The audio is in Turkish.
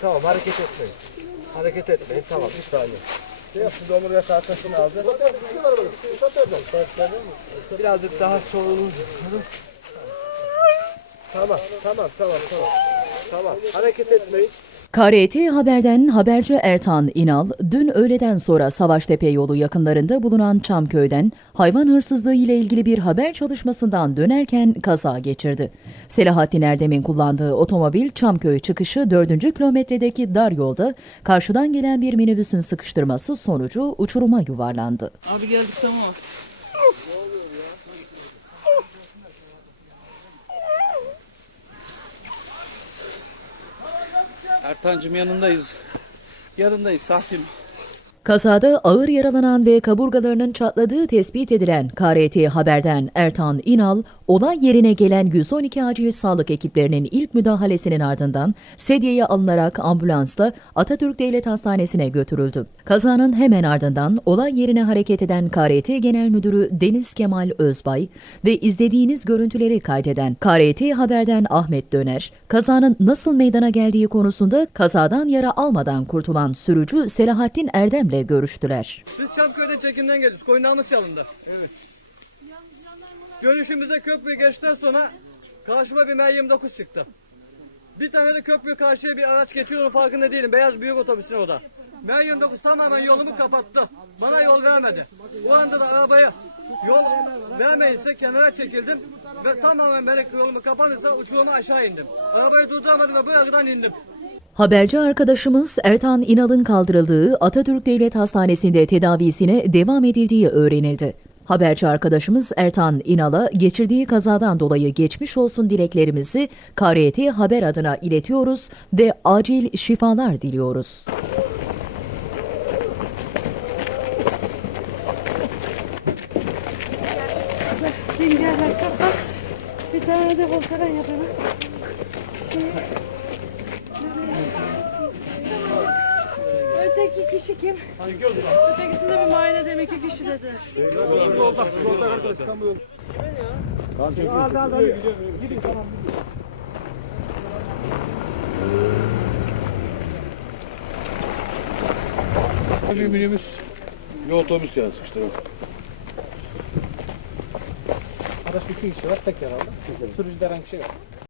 Tamam hareket etmeyin. Hareket etmeyin. Tamam bir saniye. Siz omurga tahtasını alacağız. Birazcık daha solunu tutalım. Tamam, tamam, tamam, tamam. Tamam, hareket etmeyin. KRT Haber'den haberci Ertan İnal, dün öğleden sonra Savaştepe yolu yakınlarında bulunan Çamköy'den hayvan hırsızlığı ile ilgili bir haber çalışmasından dönerken kaza geçirdi. Selahattin Erdem'in kullandığı otomobil Çamköy çıkışı 4. kilometredeki dar yolda karşıdan gelen bir minibüsün sıkıştırması sonucu uçuruma yuvarlandı. Abi geldik tamam. Ertan'cım yanındayız. Yanındayız sakin. Kazada ağır yaralanan ve kaburgalarının çatladığı tespit edilen KRT Haber'den Ertan İnal, olay yerine gelen 112 acil sağlık ekiplerinin ilk müdahalesinin ardından sedyeye alınarak ambulansla Atatürk Devlet Hastanesi'ne götürüldü. Kazanın hemen ardından olay yerine hareket eden KRT Genel Müdürü Deniz Kemal Özbay ve izlediğiniz görüntüleri kaydeden KRT Haber'den Ahmet Döner, kazanın nasıl meydana geldiği konusunda kazadan yara almadan kurtulan sürücü Selahattin Erdem'le görüştüler. Biz Çamköy'den çekimden geliyoruz. Koyunağımız çalındı. Evet. Görüşümüzde köprüyü geçtikten sonra karşıma bir M29 çıktı. Bir tane de köprü karşıya bir araç geçiyor farkında değilim. Beyaz büyük otobüsün o da. M29 tamamen yolumu kapattı. Bana yol vermedi. Bu anda da arabaya yol vermeyince kenara çekildim. Ve tamamen benim yolumu kapanırsa uçuruma aşağı indim. Arabayı durduramadım ve bu yarıdan indim. Haberci arkadaşımız Ertan İnal'ın kaldırıldığı Atatürk Devlet Hastanesi'nde tedavisine devam edildiği öğrenildi. Haberci arkadaşımız Ertan İnal'a geçirdiği kazadan dolayı geçmiş olsun dileklerimizi KRT Haber adına iletiyoruz ve acil şifalar diliyoruz. Bir tane de yapalım. Şey, Öteki kişi kim? Ötekisinde bir muayene demek ki kişi dedi. Bir minibüs, bir otobüs yani sıkıştırma. Araç iki kişi var tek yaralı. Sürücüde herhangi bir şey yok.